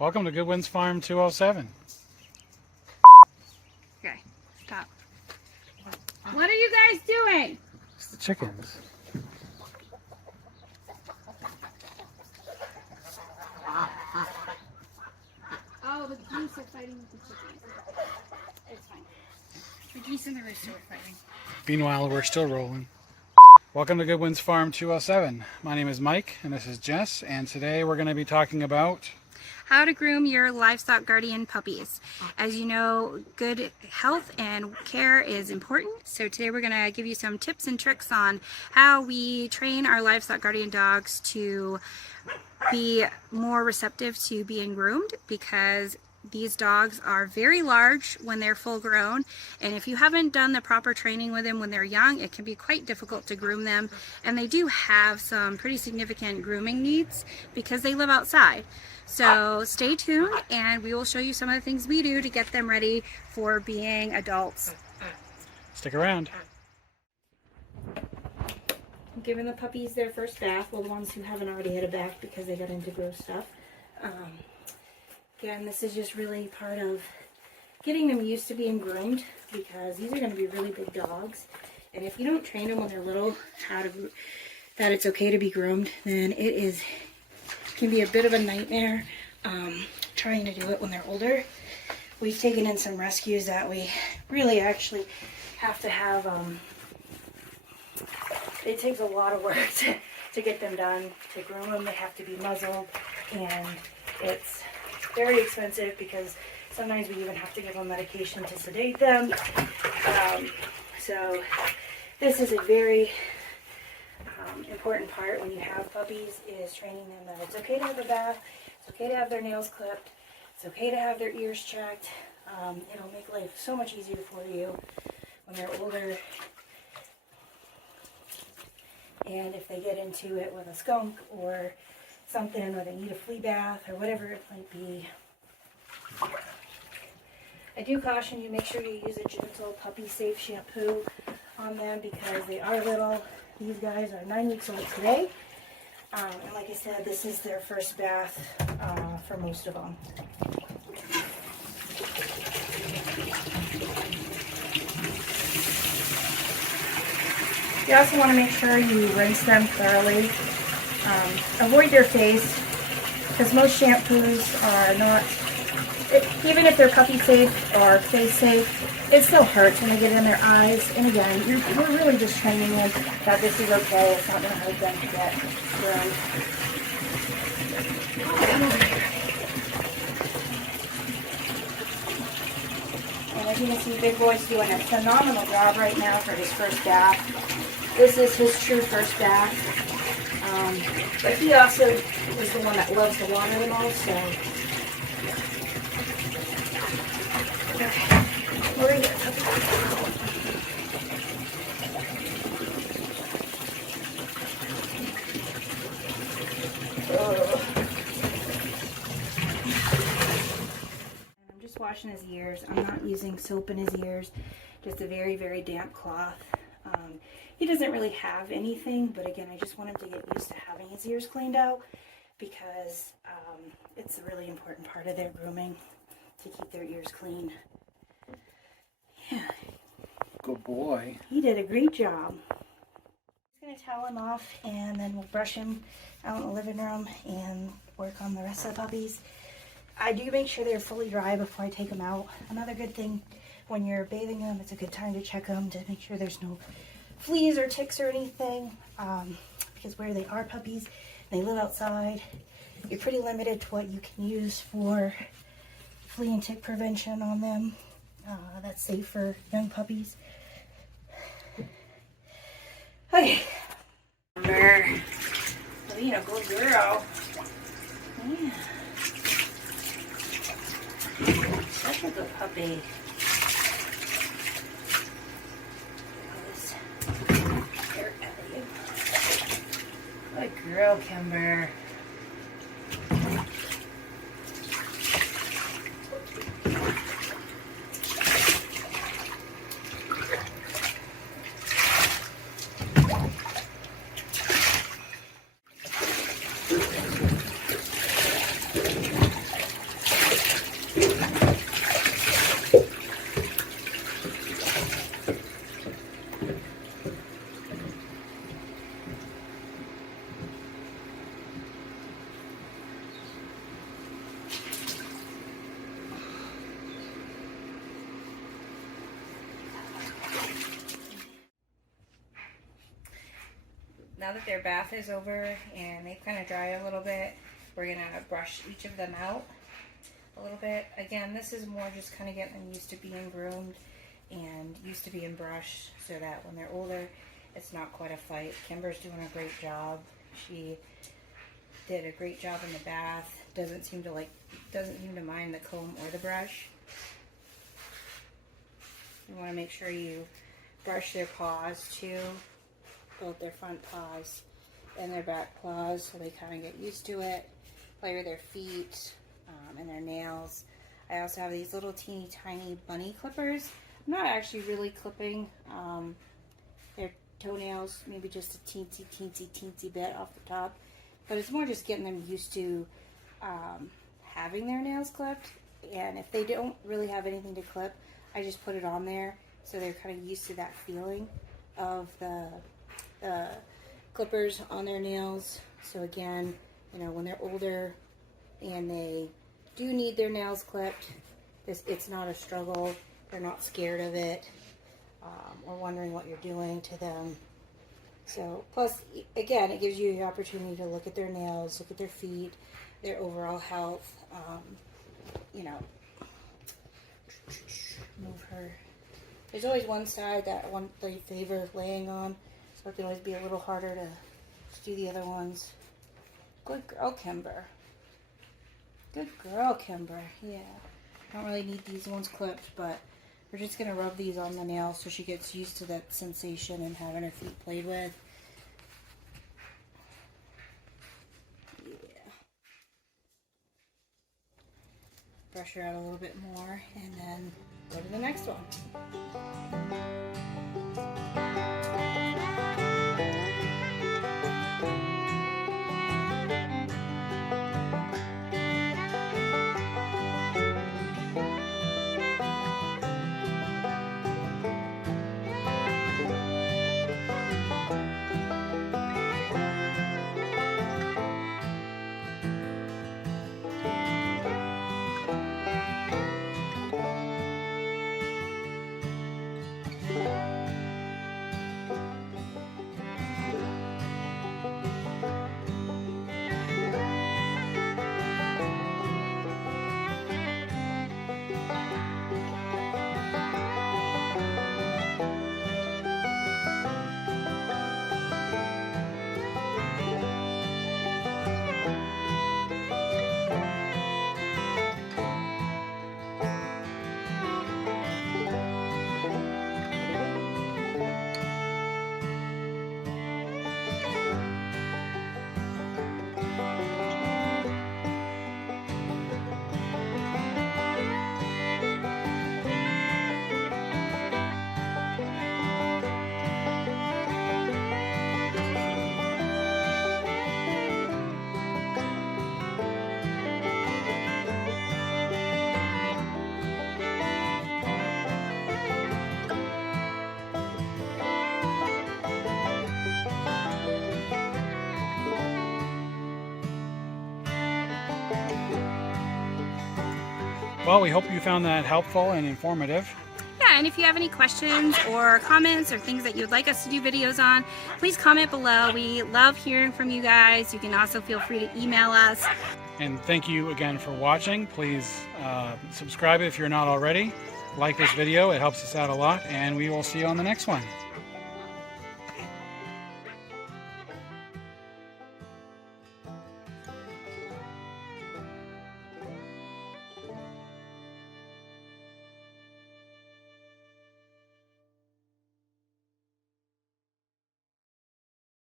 Welcome to Goodwin's Farm 207. Okay, stop. What are you guys doing? It's the chickens. Oh, the geese are fighting with the chickens. It's fine. The geese and the rooster are fighting. Meanwhile, we're still rolling. Welcome to Goodwin's Farm 207. My name is Mike, and this is Jess, and today we're going to be talking about How to groom your livestock guardian puppies. As you know, good health and care is important. So today we're going to give you some tips and tricks on how we train our livestock guardian dogs to be more receptive to being groomed, because these dogs are very large when they're full grown, and if you haven't done the proper training with them when they're young, it can be quite difficult to groom them, and they do have some pretty significant grooming needs because they live outside. So stay tuned and we will show you some of the things we do to get them ready for being adults. Stick around. I'm giving the puppies their first bath, well, the ones who haven't already had a bath because they got into gross stuff. Again, this is just really part of getting them used to being groomed, because these are going to be really big dogs, and if you don't train them when they're little that it's okay to be groomed, then it can be a bit of a nightmare trying to do it when they're older. We've taken in some rescues that we really actually have to have, it takes a lot of work to get them done. To groom them, they have to be muzzled, and it's very expensive because sometimes we even have to give them medication to sedate them. So this is a very important part when you have puppies, is training them that it's okay to have a bath, it's okay to have their nails clipped, it's okay to have their ears checked. It'll make life so much easier for you when they're older. And if they get into it with a skunk or something, or they need a flea bath or whatever it might be, I do caution you, make sure you use a gentle puppy safe shampoo on them, because they are little. These guys are 9 weeks old today, and like I said, this is their first bath for most of them. You also want to make sure you rinse them thoroughly. Avoid their face, because most shampoos are not, even if they're puppy safe or face safe, it still hurts when they get in their eyes. And again, we're really just training them that this is okay. It's not going to hurt them to get groomed. And as you can see, Big Boy's doing a phenomenal job right now for his first bath. This is his true first bath. But he also is the one that loves the water the most, so. Where are you? I'm just washing his ears. I'm not using soap in his ears, just a very, very damp cloth. He doesn't really have anything, but again, I just want him to get used to having his ears cleaned out, because it's a really important part of their grooming to keep their ears clean. Yeah. Good boy. He did a great job. I'm going to towel him off, and then we'll brush him out in the living room and work on the rest of the puppies. I do make sure they're fully dry before I take them out. Another good thing, when you're bathing them, it's a good time to check them to make sure there's no fleas or ticks or anything, because where they are puppies, they live outside, you're pretty limited to what you can use for flea and tick prevention on them. That's safe for young puppies. Okay. Being a good girl. Yeah. Such a good puppy. Good girl, Kimber. now that their bath is over and they've kind of dried a little bit, we're going to brush each of them out a little bit. Again, this is more just kind of getting them used to being groomed and used to being brushed so that when they're older, it's not quite a fight. Kimber's doing a great job. She did a great job in the bath. Doesn't seem to mind the comb or the brush. You want to make sure you brush their paws too, both their front paws and their back paws, so they kind of get used to it. Play their feet and their nails. I also have these little teeny tiny bunny clippers. I'm not actually really clipping their toenails, maybe just a teensy bit off the top, but it's more just getting them used to having their nails clipped. And if they don't really have anything to clip, I just put it on there so they're kind of used to that feeling of the clippers on their nails. So again, you know, when they're older and they do need their nails clipped, it's not a struggle. They're not scared of it or wondering what you're doing to them. So plus, again, it gives you the opportunity to look at their nails, look at their feet, their overall health. You know, move her. There's always one side that they favor laying on, so it can always be a little harder to do the other ones. Good girl, Kimber. Good girl, Kimber. Yeah. I don't really need these ones clipped, but we're just going to rub these on the nail so she gets used to that sensation and having her feet played with. Yeah. Brush her out a little bit more and then go to the next one. Well, we hope you found that helpful and informative. Yeah, and if you have any questions or comments or things that you'd like us to do videos on, please comment below. We love hearing from you guys. You can also feel free to email us. And thank you again for watching. Please subscribe if you're not already. Like this video, it helps us out a lot, and we will see you on the next one.